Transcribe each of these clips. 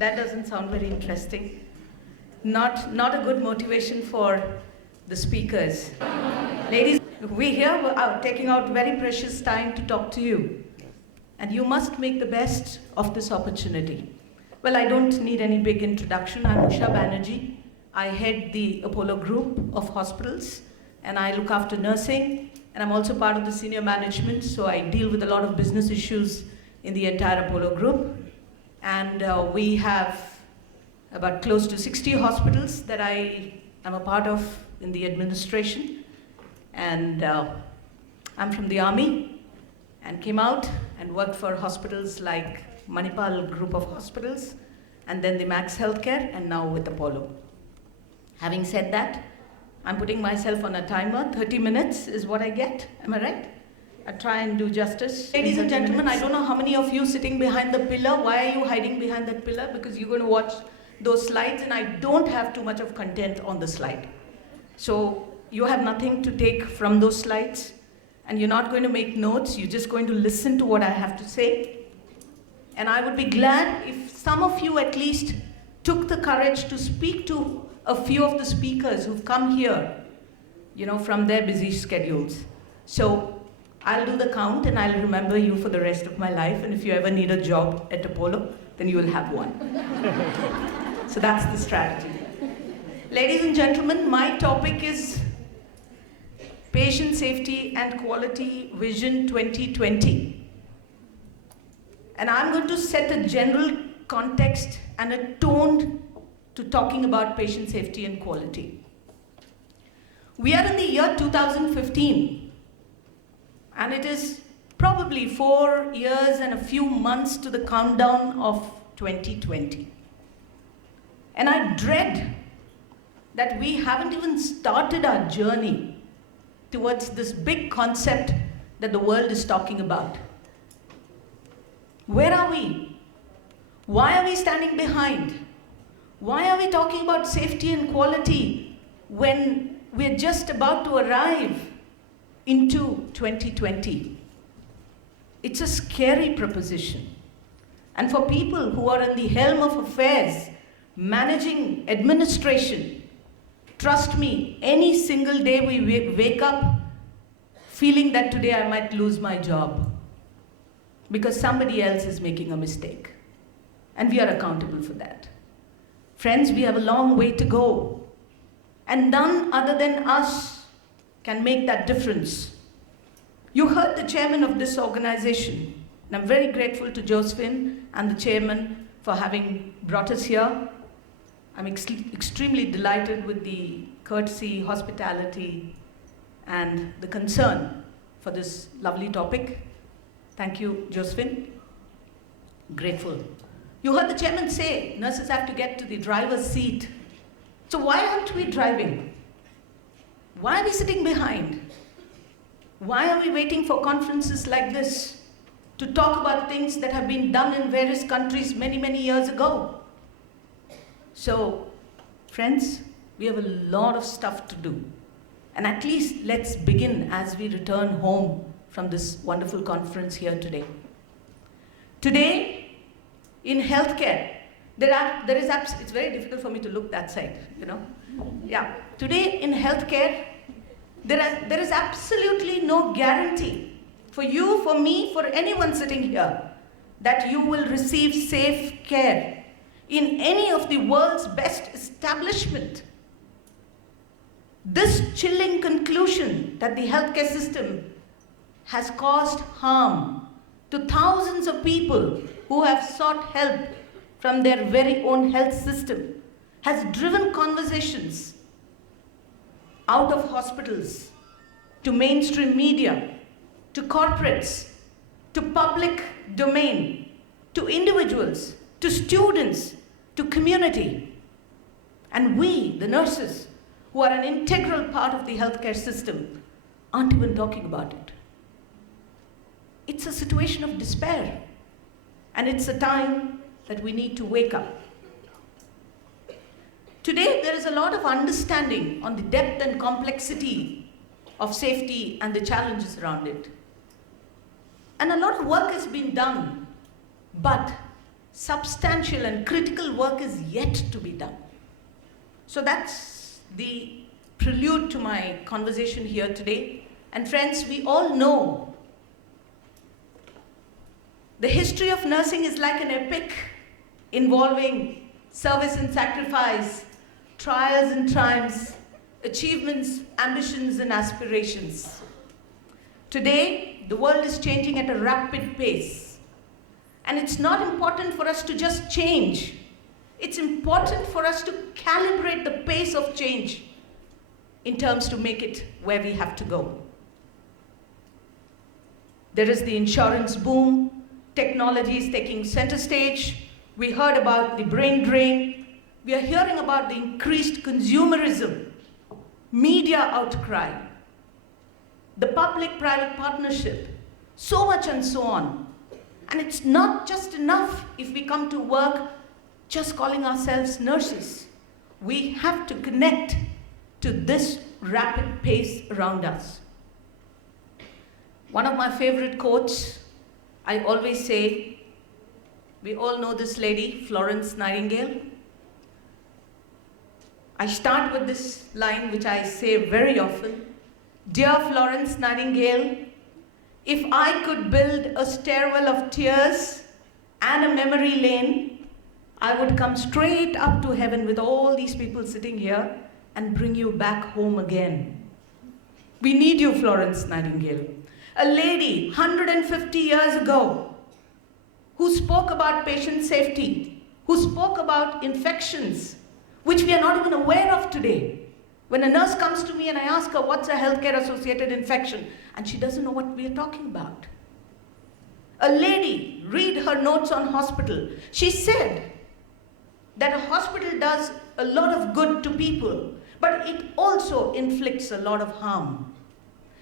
That doesn't sound very interesting. Not a good motivation for the speakers. Ladies, we here are taking out very precious time to talk to you. And you must make the best of this opportunity. Well, I don't need any big introduction. I'm Usha Banerjee. I head the Apollo Group of hospitals, and I look after nursing, and I'm also part of the senior management, so I deal with a lot of business issues in the entire Apollo Group. And we have about close to 60 hospitals that I am a part of in the administration. And I'm from the army and came out and worked for hospitals like Manipal Group of Hospitals, and then the Max Healthcare, and now with Apollo. Having said that, I'm putting myself on a timer. 30 minutes is what I get, am I right? I try and do justice. Ladies and gentlemen, I don't know how many of you sitting behind the pillar. Why are you hiding behind that pillar? Because you're going to watch those slides, and I don't have too much of content on the slide. So you have nothing to take from those slides, and you're not going to make notes. You're just going to listen to what I have to say. And I would be glad if some of you at least took the courage to speak to a few of the speakers who've come here, from their busy schedules. So I'll do the count, and I'll remember you for the rest of my life. And if you ever need a job at Apollo, then you will have one. So that's the strategy. Ladies and gentlemen, my topic is Patient Safety and Quality Vision 2020. And I'm going to set a general context and a tone to talking about patient safety and quality. We are in the year 2015, and it is probably 4 years and a few months to the countdown of 2020. And I dread that we haven't even started our journey towards this big concept that the world is talking about. Where are we? Why are we standing behind? Why are we talking about safety and quality when we're just about to arrive into 2020? It's a scary proposition. And for people who are in the helm of affairs, managing administration, trust me, any single day we wake up feeling that today I might lose my job because somebody else is making a mistake. And we are accountable for that. Friends, we have a long way to go. And none other than us can make that difference. You heard the chairman of this organization, and I'm very grateful to Josephine and the chairman for having brought us here. I'm extremely delighted with the courtesy, hospitality, and the concern for this lovely topic. Thank you, Josephine. Grateful. You heard the chairman say nurses have to get to the driver's seat. So why aren't we driving? Why are we sitting behind? Why are we waiting for conferences like this to talk about things that have been done in various countries many, many years ago? So, friends, we have a lot of stuff to do. And at least let's begin as we return home from this wonderful conference here today. Today, in healthcare, it's very difficult for me to look that side, Yeah. Today in healthcare, there is absolutely no guarantee for you, for me, for anyone sitting here, that you will receive safe care in any of the world's best establishment. This chilling conclusion that the healthcare system has caused harm to thousands of people who have sought help from their very own health system has driven conversations out of hospitals, to mainstream media, to corporates, to public domain, to individuals, to students, to community. And we, the nurses, who are an integral part of the healthcare system, aren't even talking about it. It's a situation of despair. And it's a time that we need to wake up. Today, there is a lot of understanding on the depth and complexity of safety and the challenges around it. And a lot of work has been done, but substantial and critical work is yet to be done. So that's the prelude to my conversation here today. And friends, we all know the history of nursing is like an epic involving service and sacrifice, trials and triumphs, achievements, ambitions, and aspirations. Today, the world is changing at a rapid pace. And it's not important for us to just change. It's important for us to calibrate the pace of change in terms to make it where we have to go. There is the insurance boom. Technology is taking center stage. We heard about the brain drain. We are hearing about the increased consumerism, media outcry, the public-private partnership, so much and so on. And it's not just enough if we come to work just calling ourselves nurses. We have to connect to this rapid pace around us. One of my favorite quotes, I always say, we all know this lady, Florence Nightingale. I start with this line, which I say very often. Dear Florence Nightingale, if I could build a stairwell of tears and a memory lane, I would come straight up to heaven with all these people sitting here and bring you back home again. We need you, Florence Nightingale. A lady 150 years ago who spoke about patient safety, who spoke about infections, which we are not even aware of today. When a nurse comes to me and I ask her, what's a healthcare-associated infection? And she doesn't know what we are talking about. A lady, read her notes on hospital. She said that a hospital does a lot of good to people, but it also inflicts a lot of harm.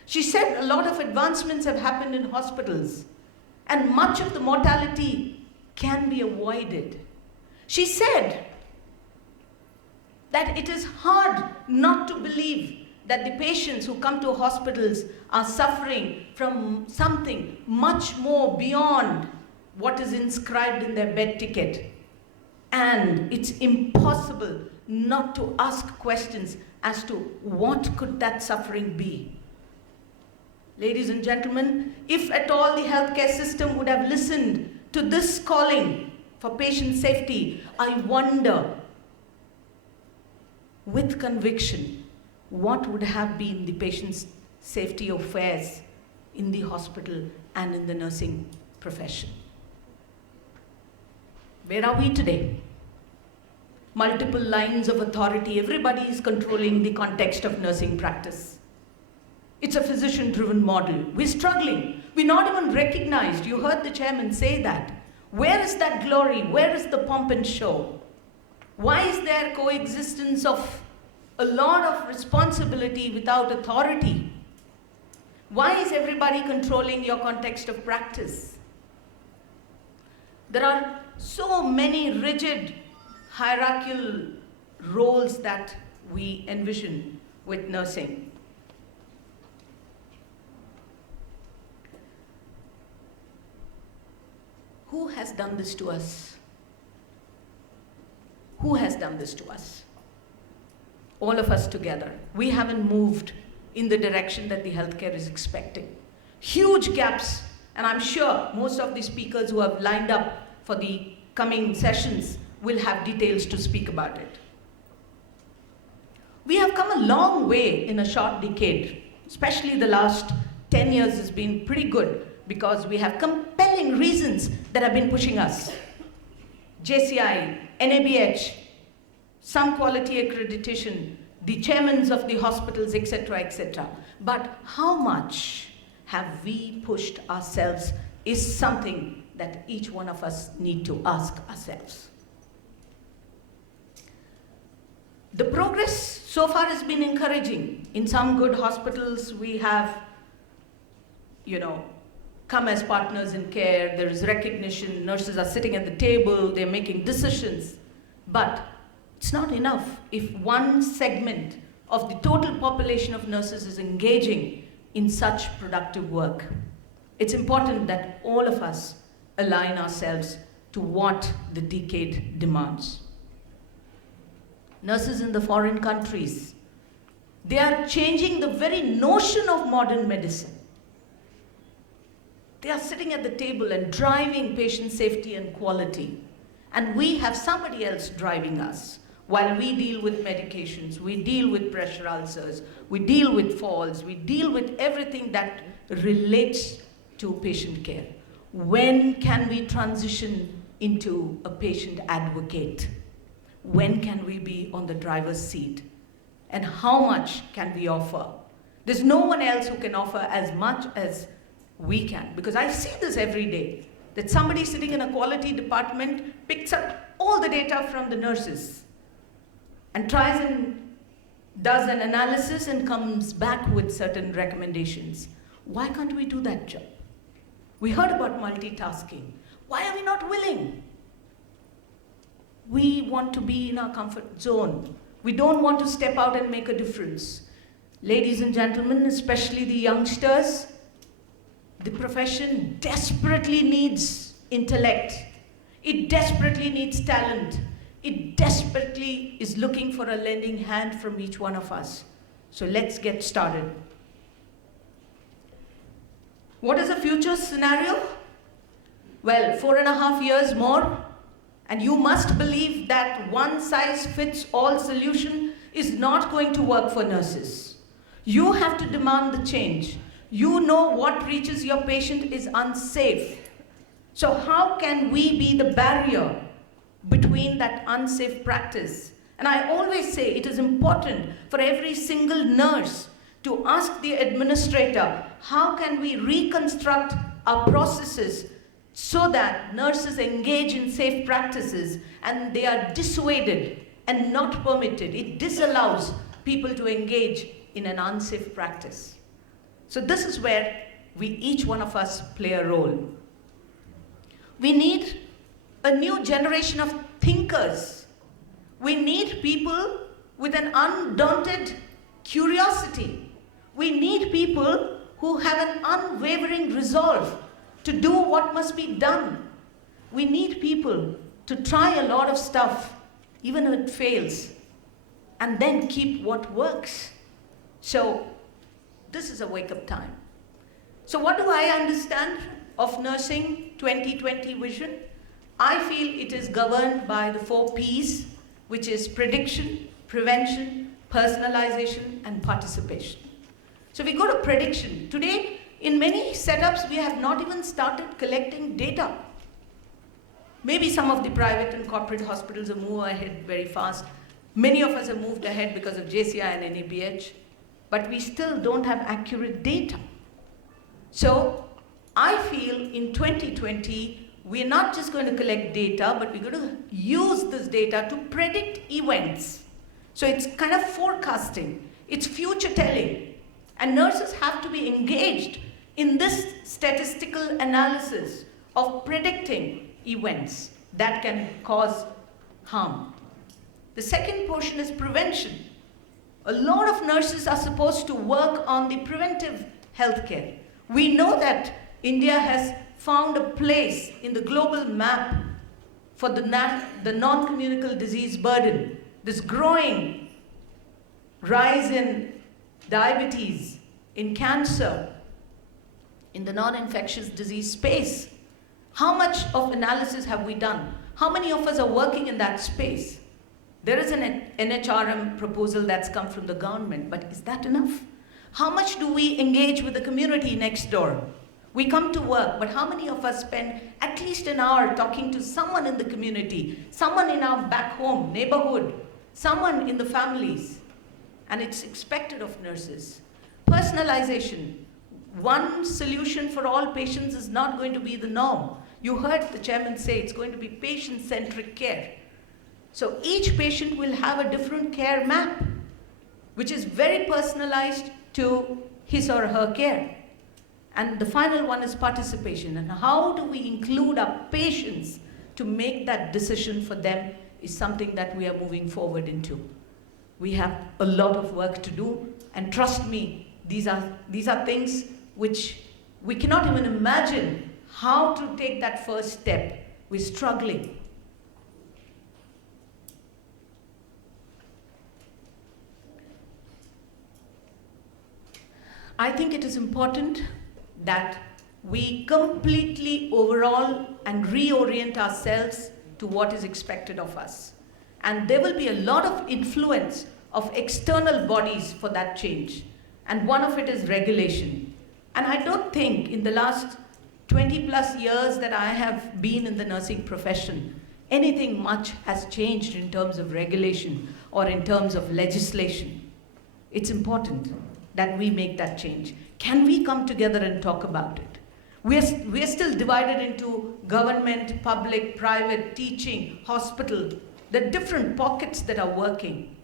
She said a lot of advancements have happened in hospitals, and much of the mortality can be avoided. She said that it is hard not to believe that the patients who come to hospitals are suffering from something much more beyond what is inscribed in their bed ticket. And it's impossible not to ask questions as to what could that suffering be. Ladies and gentlemen, if at all the healthcare system would have listened to this calling for patient safety, I wonder, with conviction, what would have been the patient's safety affairs in the hospital and in the nursing profession. Where are we today? Multiple lines of authority. Everybody is controlling the context of nursing practice. It's a physician-driven model. We're struggling. We're not even recognized. You heard the chairman say that. Where is that glory? Where is the pomp and show? Why is there coexistence of a lot of responsibility without authority? Why is everybody controlling your context of practice? There are so many rigid hierarchical roles that we envision with nursing. Who has done this to us? Who has done this to us? All of us together. We haven't moved in the direction that the healthcare is expecting. Huge gaps, and I'm sure most of the speakers who have lined up for the coming sessions will have details to speak about it. We have come a long way in a short decade, especially the last 10 years has been pretty good because we have compelling reasons that have been pushing us. JCI, NABH, some quality accreditation, the chairmen of the hospitals, etc., etc. But how much have we pushed ourselves is something that each one of us need to ask ourselves. The progress so far has been encouraging. In some good hospitals, we have, come as partners in care. There is recognition. Nurses are sitting at the table. They're making decisions. But it's not enough if one segment of the total population of nurses is engaging in such productive work. It's important that all of us align ourselves to what the decade demands. Nurses in the foreign countries, they are changing the very notion of modern medicine. They are sitting at the table and driving patient safety and quality. And we have somebody else driving us while we deal with medications, we deal with pressure ulcers, we deal with falls, we deal with everything that relates to patient care. When can we transition into a patient advocate? When can we be on the driver's seat? And how much can we offer? There's no one else who can offer as much as we can, because I see this every day, that somebody sitting in a quality department picks up all the data from the nurses and tries and does an analysis and comes back with certain recommendations. Why can't we do that job? We heard about multitasking. Why are we not willing? We want to be in our comfort zone. We don't want to step out and make a difference. Ladies and gentlemen, especially the youngsters, the profession desperately needs intellect. It desperately needs talent. It desperately is looking for a lending hand from each one of us. So let's get started. What is the future scenario? Well, 4.5 years more, and you must believe that one-size-fits-all solution is not going to work for nurses. You have to demand the change. You know what reaches your patient is unsafe. So how can we be the barrier between that unsafe practice? And I always say it is important for every single nurse to ask the administrator, how can we reconstruct our processes so that nurses engage in safe practices and they are dissuaded and not permitted. It disallows people to engage in an unsafe practice. So this is where each one of us play a role. We need a new generation of thinkers. We need people with an undaunted curiosity. We need people who have an unwavering resolve to do what must be done. We need people to try a lot of stuff, even if it fails, and then keep what works. So this is a wake-up time. So what do I understand of nursing 2020 vision? I feel it is governed by the 4 Ps, which is prediction, prevention, personalization, and participation. So we go to prediction. Today, in many setups, we have not even started collecting data. Maybe some of the private and corporate hospitals have moved ahead very fast. Many of us have moved ahead because of JCI and NABH, but we still don't have accurate data. So I feel in 2020, we're not just going to collect data, but we're going to use this data to predict events. So it's kind of forecasting, it's future telling, and nurses have to be engaged in this statistical analysis of predicting events that can cause harm. The second portion is prevention. A lot of nurses are supposed to work on the preventive healthcare. We know that India has found a place in the global map for the non-communicable disease burden, this growing rise in diabetes, in cancer, in the non-infectious disease space. How much of analysis have we done? How many of us are working in that space? There is an NHRM proposal that's come from the government, but is that enough? How much do we engage with the community next door? We come to work, but how many of us spend at least an hour talking to someone in the community, someone in our back home, neighborhood, someone in the families? And it's expected of nurses. Personalization. One solution for all patients is not going to be the norm. You heard the chairman say it's going to be patient-centric care. So each patient will have a different care map, which is very personalized to his or her care. And the final one is participation. And how do we include our patients to make that decision for them is something that we are moving forward into. We have a lot of work to do, and trust me, these are things which we cannot even imagine how to take that first step We're struggling. I think it is important that we completely overhaul and reorient ourselves to what is expected of us. And there will be a lot of influence of external bodies for that change. And one of it is regulation. And I don't think in the last 20 plus years that I have been in the nursing profession, anything much has changed in terms of regulation or in terms of legislation. It's important that we make that change. Can we come together and talk about it? We're still divided into government, public, private, teaching, hospital, the different pockets that are working.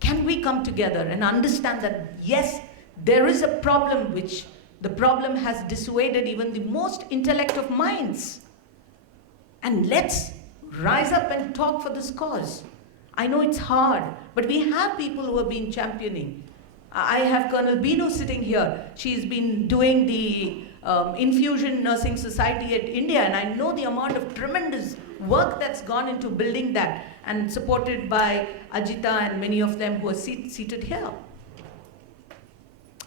Can we come together and understand that, yes, there is a problem which the problem has dissuaded even the most intellect of minds. And let's rise up and talk for this cause. I know it's hard, but we have people who have been championing. I have Colonel Binu sitting here. She's been doing the Infusion Nursing Society at India, and I know the amount of tremendous work that's gone into building that, and supported by Ajita and many of them who are seated here.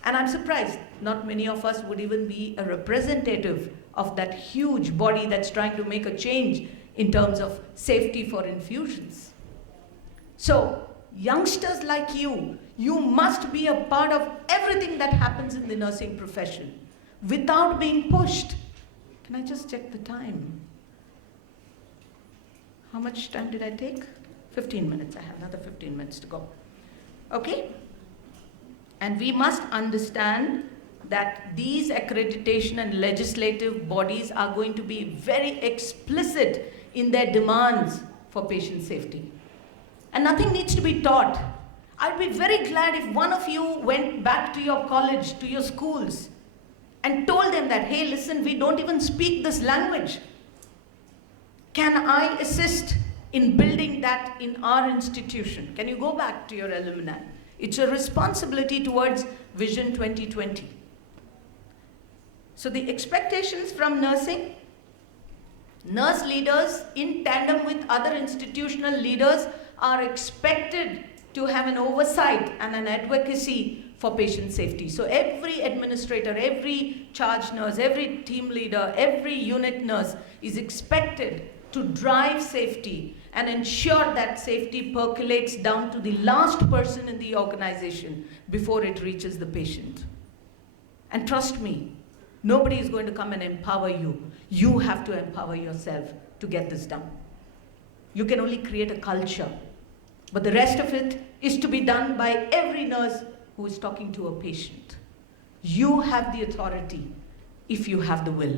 And I'm surprised not many of us would even be a representative of that huge body that's trying to make a change in terms of safety for infusions. So, youngsters like you must be a part of everything that happens in the nursing profession without being pushed. Can I just check the time? How much time did I take? 15 minutes. I have another 15 minutes to go. Okay? And we must understand that these accreditation and legislative bodies are going to be very explicit in their demands for patient safety. And nothing needs to be taught. I'd be very glad if one of you went back to your college, to your schools, and told them that, hey, listen, we don't even speak this language. Can I assist in building that in our institution? Can you go back to your alumni? It's a responsibility towards Vision 2020. So the expectations from nursing, nurse leaders in tandem with other institutional leaders are expected to have an oversight and an advocacy for patient safety. So every administrator, every charge nurse, every team leader, every unit nurse is expected to drive safety and ensure that safety percolates down to the last person in the organization before it reaches the patient. And trust me, nobody is going to come and empower you. You have to empower yourself to get this done. You can only create a culture, but the rest of it is to be done by every nurse who is talking to a patient. You have the authority if you have the will.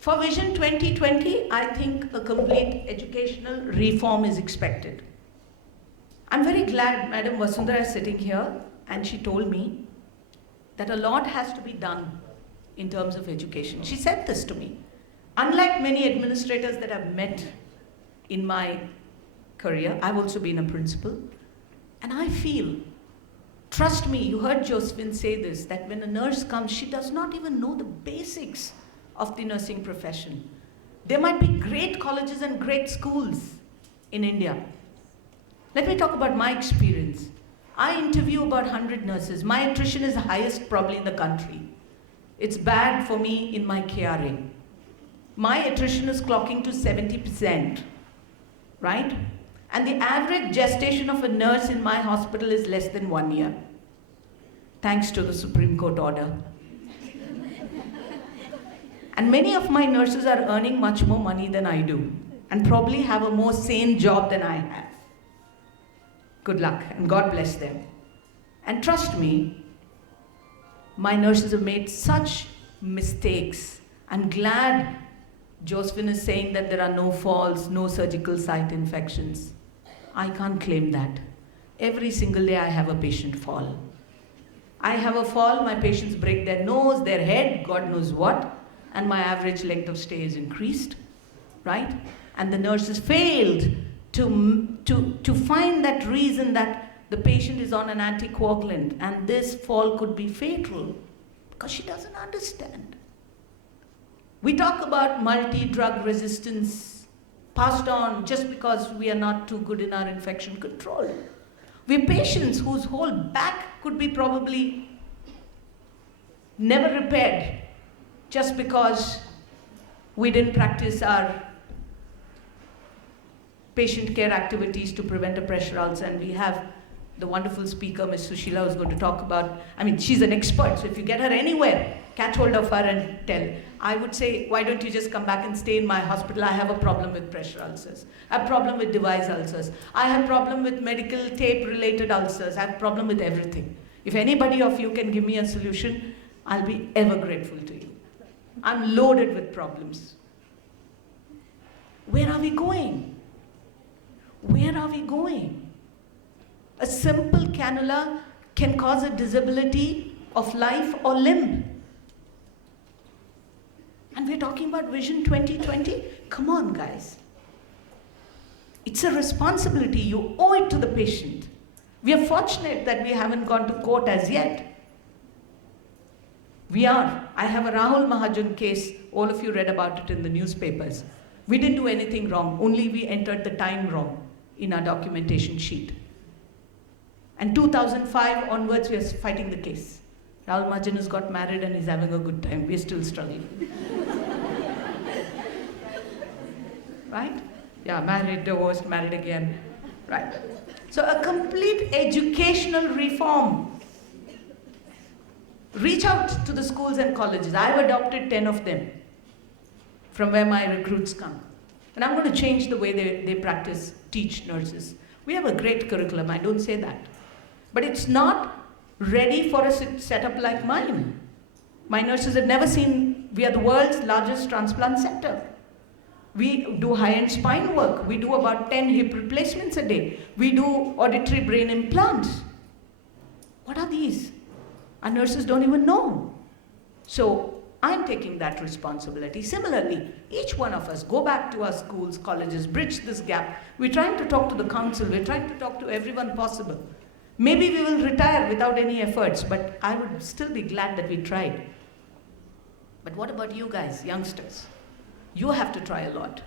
For Vision 2020, I think a complete educational reform is expected. I'm very glad Madam Vasundhara is sitting here, and she told me that a lot has to be done in terms of education. She said this to me. Unlike many administrators that I've met in my career, I've also been a principal, and I feel, trust me, you heard Josephine say this, that when a nurse comes, she does not even know the basics of the nursing profession. There might be great colleges and great schools in India. Let me talk about my experience. I interview about 100 nurses. My attrition is the highest probably in the country. It's bad for me in my KRA. My attrition is clocking to 70%, right? And the average gestation of a nurse in my hospital is less than 1 year, thanks to the Supreme Court order. And many of my nurses are earning much more money than I do, and probably have a more sane job than I have. Good luck, and God bless them. And trust me, my nurses have made such mistakes. I'm glad Josephine is saying that there are no falls, no surgical site infections. I can't claim that. Every single day I have a patient fall. I have a fall, my patients break their nose, their head, God knows what, and my average length of stay is increased, right? And the nurses failed to find that reason that the patient is on an anticoagulant and this fall could be fatal. because she doesn't understand. We talk about multi-drug resistance passed on just because we are not too good in our infection control. We have patients whose whole back could be probably never repaired just because we didn't practice our patient care activities to prevent a pressure ulcer. And we have the wonderful speaker, Ms. Sushila, who's going to talk about, she's an expert, so if you get her anywhere, catch hold of her and tell. I would say, why don't you just come back and stay in my hospital? I have a problem with pressure ulcers. I have a problem with device ulcers. I have a problem with medical tape-related ulcers. I have a problem with everything. If anybody of you can give me a solution, I'll be ever grateful to you. I'm loaded with problems. Where are we going? Where are we going? A simple cannula can cause a disability of life or limb. And we're talking about Vision 2020? Come on, guys. It's a responsibility. You owe it to the patient. We are fortunate that we haven't gone to court as yet. We are. I have a Rahul Mahajan case. All of you read about it in the newspapers. We didn't do anything wrong. Only we entered the time wrong in our documentation sheet. And 2005 onwards, we are fighting the case. Rahul Mahajan has got married and is having a good time. We're still struggling. Right? Yeah, married, divorced, married again. Right. So a complete educational reform. Reach out to the schools and colleges. I've adopted 10 of them from where my recruits come. And I'm going to change the way they practice, teach nurses. We have a great curriculum, I don't say that. But it's not ready for a setup like mine. My nurses have never seen, we are the world's largest transplant center. We do high-end spine work. We do about 10 hip replacements a day. We do auditory brain implants. What are these? Our nurses don't even know. So I'm taking that responsibility. Similarly, each one of us, go back to our schools, colleges, bridge this gap. We're trying to talk to the council. We're trying to talk to everyone possible. Maybe we will retire without any efforts, but I would still be glad that we tried. But what about you guys, youngsters? You have to try a lot.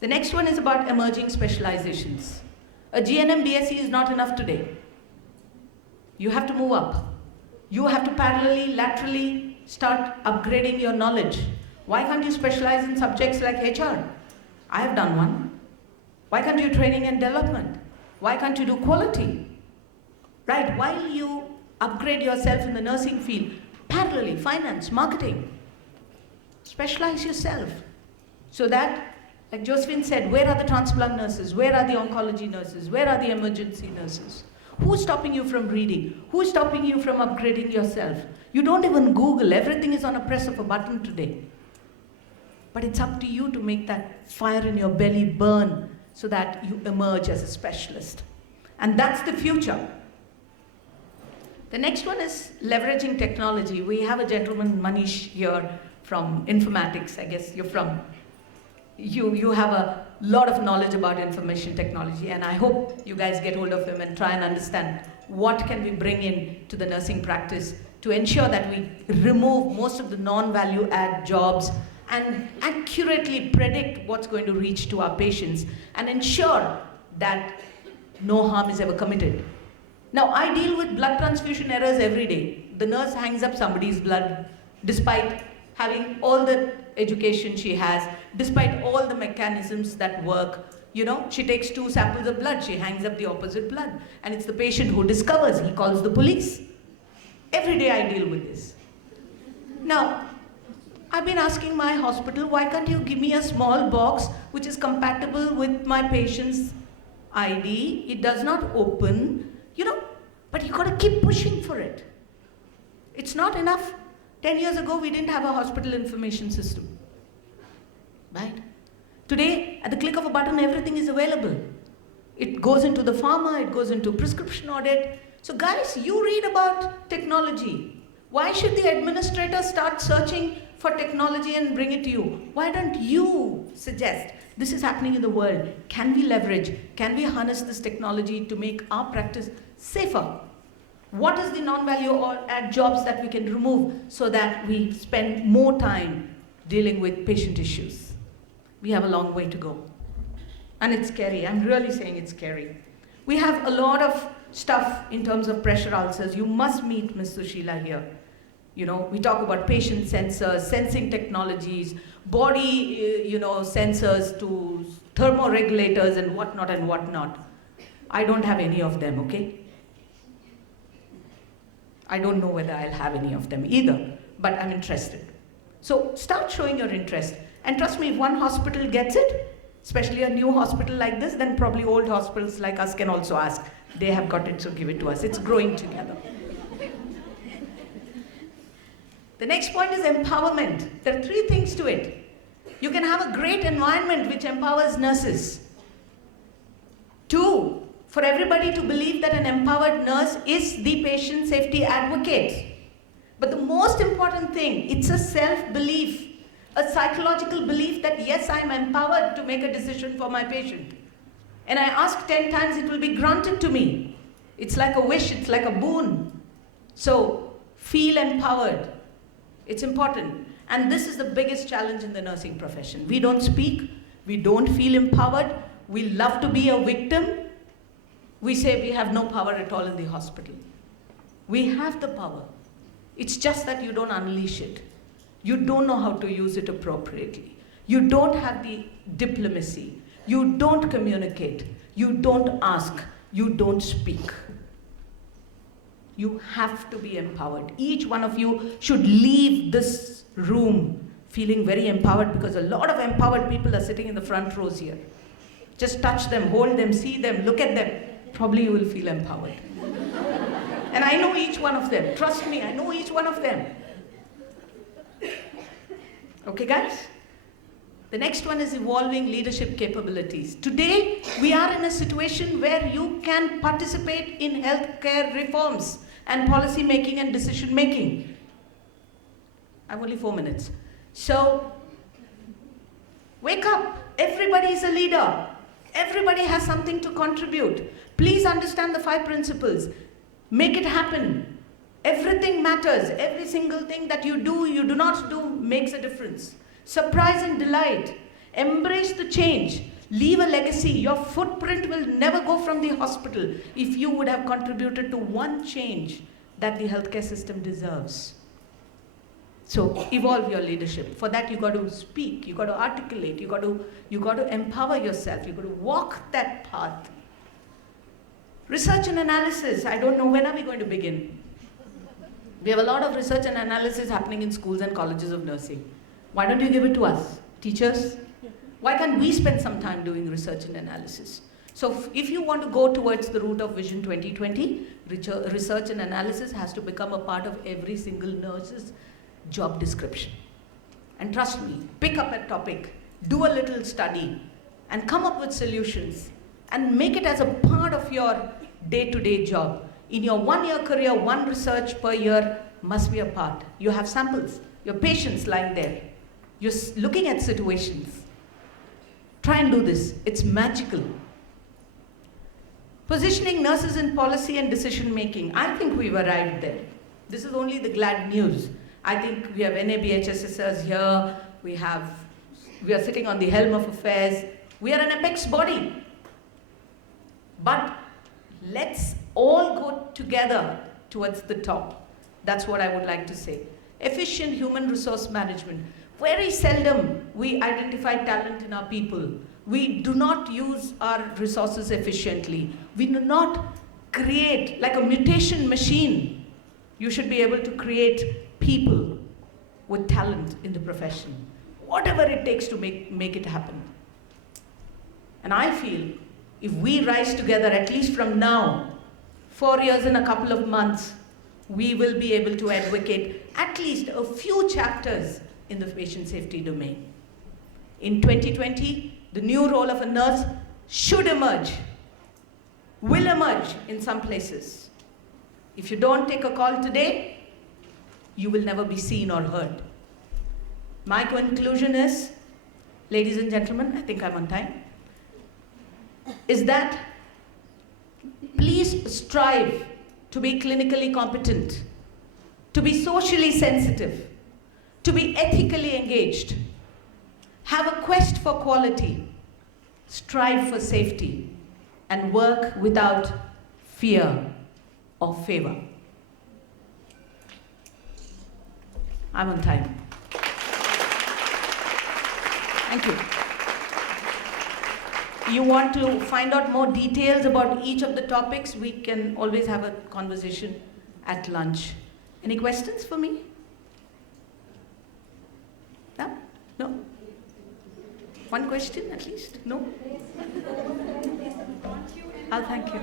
The next one is about emerging specializations. A GNM BSc is not enough today. You have to move up. You have to parallelly, laterally start upgrading your knowledge. Why can't you specialize in subjects like HR? I have done one. Why can't you training and development? Why can't you do quality? Right, while you upgrade yourself in the nursing field, parallelly, finance, marketing, specialize yourself. So that, like Josephine said, where are the transplant nurses? Where are the oncology nurses? Where are the emergency nurses? Who's stopping you from reading? Who's stopping you from upgrading yourself? You don't even Google. Everything is on a press of a button today. But it's up to you to make that fire in your belly burn so that you emerge as a specialist. And that's the future. The next one is leveraging technology. We have a gentleman, Manish, here from informatics. I guess you're from, you have a lot of knowledge about information technology, and I hope you guys get hold of him and try and understand what can we bring in to the nursing practice to ensure that we remove most of the non-value add jobs and accurately predict what's going to reach to our patients and ensure that no harm is ever committed. Now, I deal with blood transfusion errors every day. The nurse hangs up somebody's blood despite having all the education she has, despite all the mechanisms that work. You know, she takes 2 samples of blood, she hangs up the opposite blood, and it's the patient who discovers, he calls the police. Every day I deal with this. Now, I've been asking my hospital, why can't you give me a small box which is compatible with my patient's ID? It does not open, you know, but you gotta keep pushing for it. It's not enough. 10 years ago, we didn't have a hospital information system, right? Today, at the click of a button, everything is available. It goes into the pharma, it goes into prescription audit. So guys, you read about technology. Why should the administrator start searching for technology and bring it to you? Why don't you suggest, this is happening in the world, can we leverage, can we harness this technology to make our practice safer? What is the non-value or add jobs that we can remove so that we spend more time dealing with patient issues? We have a long way to go. And it's scary. I'm really saying it's scary. We have a lot of stuff in terms of pressure ulcers. You must meet Ms. Sushila here. You know, we talk about patient sensors, sensing technologies, body, sensors to thermoregulators and whatnot and whatnot. I don't have any of them, okay? I don't know whether I'll have any of them either, but I'm interested. So start showing your interest. And trust me, if one hospital gets it, especially a new hospital like this, then probably old hospitals like us can also ask. They have got it, so give it to us. It's growing together. The next point is empowerment. There are 3 things to it. You can have a great environment which empowers nurses. 2, for everybody to believe that an empowered nurse is the patient safety advocate. But the most important thing, it's a self-belief, a psychological belief that yes, I'm empowered to make a decision for my patient. And I ask 10 times, it will be granted to me. It's like a wish, it's like a boon. So feel empowered. It's important. And this is the biggest challenge in the nursing profession. We don't speak, we don't feel empowered, we love to be a victim. We say we have no power at all in the hospital. We have the power. It's just that you don't unleash it. You don't know how to use it appropriately. You don't have the diplomacy. You don't communicate. You don't ask. You don't speak. You have to be empowered. Each one of you should leave this room feeling very empowered, because a lot of empowered people are sitting in the front rows here. Just touch them, hold them, see them, look at them. Probably you will feel empowered. And I know each one of them. Trust me, I know each one of them. Okay, guys? The next one is evolving leadership capabilities. Today, we are in a situation where you can participate in healthcare reforms and policy making and decision making. I have only 4 minutes. So, wake up. Everybody is a leader. Everybody has something to contribute. Please understand the 5 principles. Make it happen. Everything matters. Every single thing that you do not do makes a difference. Surprise and delight. Embrace the change. Leave a legacy. Your footprint will never go from the hospital if you would have contributed to one change that the healthcare system deserves. So evolve your leadership. For that, you got to speak, you got to articulate, you got to empower yourself, you got to walk that path. Research and analysis. I don't know, when are we going to begin? We have a lot of research and analysis happening in schools and colleges of nursing. Why don't you give it to us, teachers? Why can't we spend some time doing research and analysis? So if you want to go towards the route of Vision 2020, research and analysis has to become a part of every single nurse's job description. And trust me, pick up a topic, do a little study, and come up with solutions, and make it as a part of your day-to-day job. In your 1-year career, 1 research per year must be a part. You have samples, your patients lying there. You're looking at situations. Try and do this. It's magical. Positioning nurses in policy and decision making. I think we've arrived there. This is only the glad news. I think we have NABHSSers here. We are sitting on the helm of affairs. We are an apex body. But let's all go together towards the top. That's what I would like to say. Efficient human resource management. Very seldom we identify talent in our people. We do not use our resources efficiently. We do not create, like a mutation machine. You should be able to create people with talent in the profession. Whatever it takes to make it happen. And I feel if we rise together, at least from now, 4 years and a couple of months, we will be able to advocate at least a few chapters in the patient safety domain. In 2020, the new role of a nurse should emerge, will emerge in some places. If you don't take a call today, you will never be seen or heard. My conclusion is, ladies and gentlemen, I think I'm on time, is that please strive to be clinically competent, to be socially sensitive, to be ethically engaged, have a quest for quality, strive for safety, and work without fear or favor. I'm on time. Thank you. You want to find out more details about each of the topics, we can always have a conversation at lunch. Any questions for me? No? No? One question at least? No? Oh, thank you.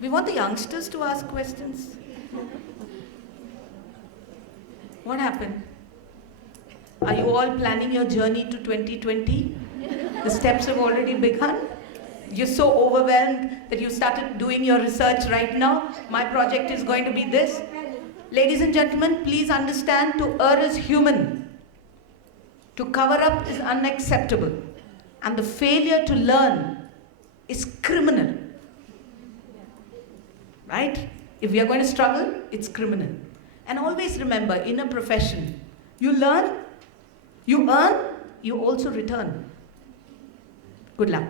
We want the youngsters to ask questions. What happened? Are you all planning your journey to 2020? The steps have already begun. You're so overwhelmed that you started doing your research right now. My project is going to be this. Ladies and gentlemen, please understand, to err is human. To cover up is unacceptable. And the failure to learn is criminal. Right? If we are going to struggle, it's criminal. And always remember, in a profession, you learn, you earn, you also return. Good luck.